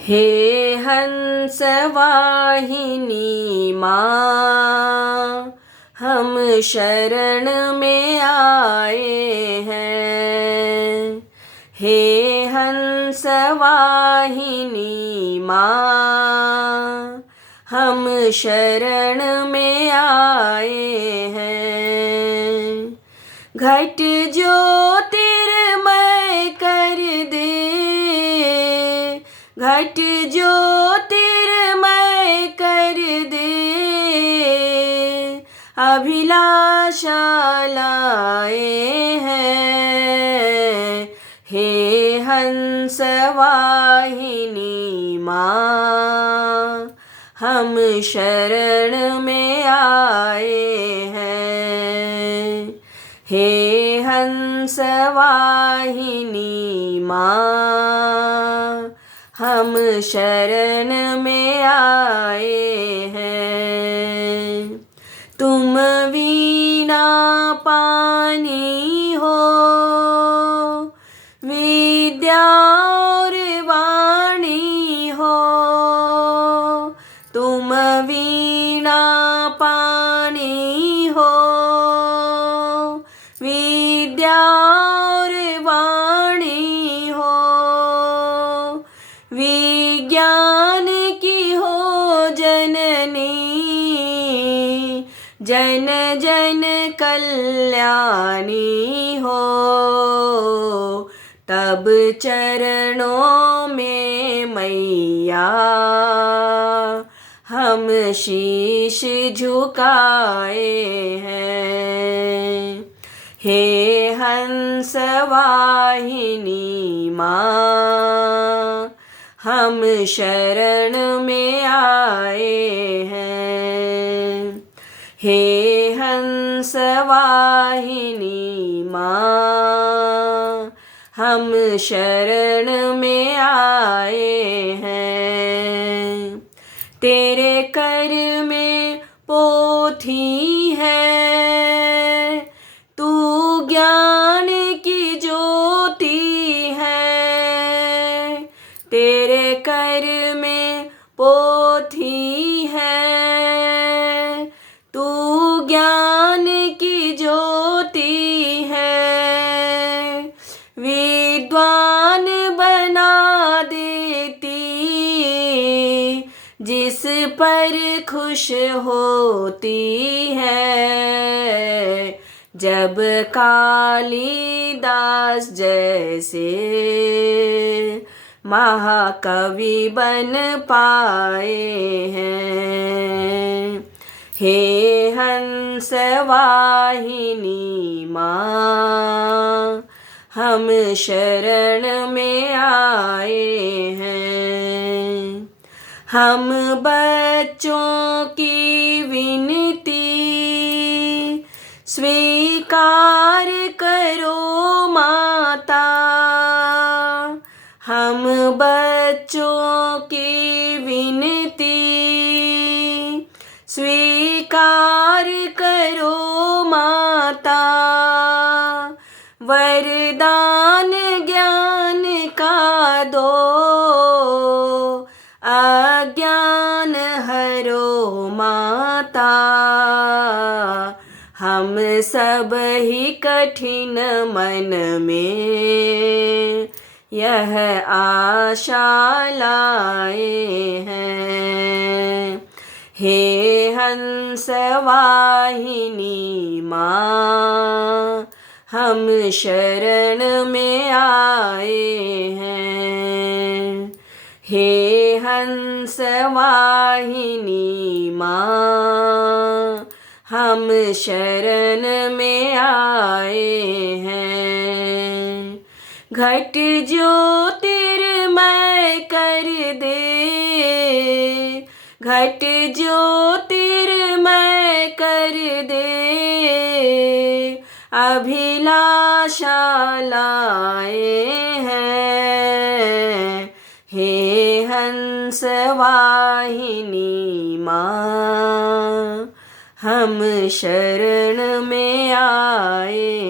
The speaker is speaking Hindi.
हे हंस वाहिनी माँ, हम शरण में आए हैं। हे हंस वाहिनी माँ, हम शरण में आए हैं। घट ज्योतिर्मय कर दे, घट ज्योतिर्मय कर दे, अभिलाषा लाए हैं। हे हंस वाहिनी माँ, हम शरण में आए हैं। हे हंस वाहिनी माँ, हम शरण में आए हैं। तुम वीणा पानी हो, विद्या और वाणी हो। तुम वीणा पानी हो, विद्या और वाणी हो। विज्ञान की हो जननी, जन जन कल्याणी हो। तब चरणों में मैया, हम शीश झुकाए हैं। हे हंस वाहिनी माँ, हम शरण में आए हैं। हे हंस वाहिनी माँ, हम शरण में आए हैं। तेरे कर में पोथी है, तू ज्ञान की ज्योति है। तेरे कर में पोथी है, तू ज्ञान की ज्योति है। विद्वान बना देती, जिस पर खुश होती है। जब कालिदास जैसे महाकवि बन पाए हैं। हे हंस वाहिनी माँ, हम शरण में आए हैं। हम बच्चों की विनती स्वीकार करो माता। हम बच्चों की विनती स्वीकार करो माता। वरदान ज्ञान का दो, अज्ञान हरो माता। हम सब ही कठिन मन में यह आशा लाए हैं। हे हंस वाहिनी माँ, हम शरण में आए हैं। हे हंस वाहिनी माँ, हम शरण में आए हैं। घट ज्योतिर्मय कर दे, घट ज्योतिर्मय कर दे, अभिलाषा लाए हैं। हे हंस वाहिनी माँ, हम शरण में आए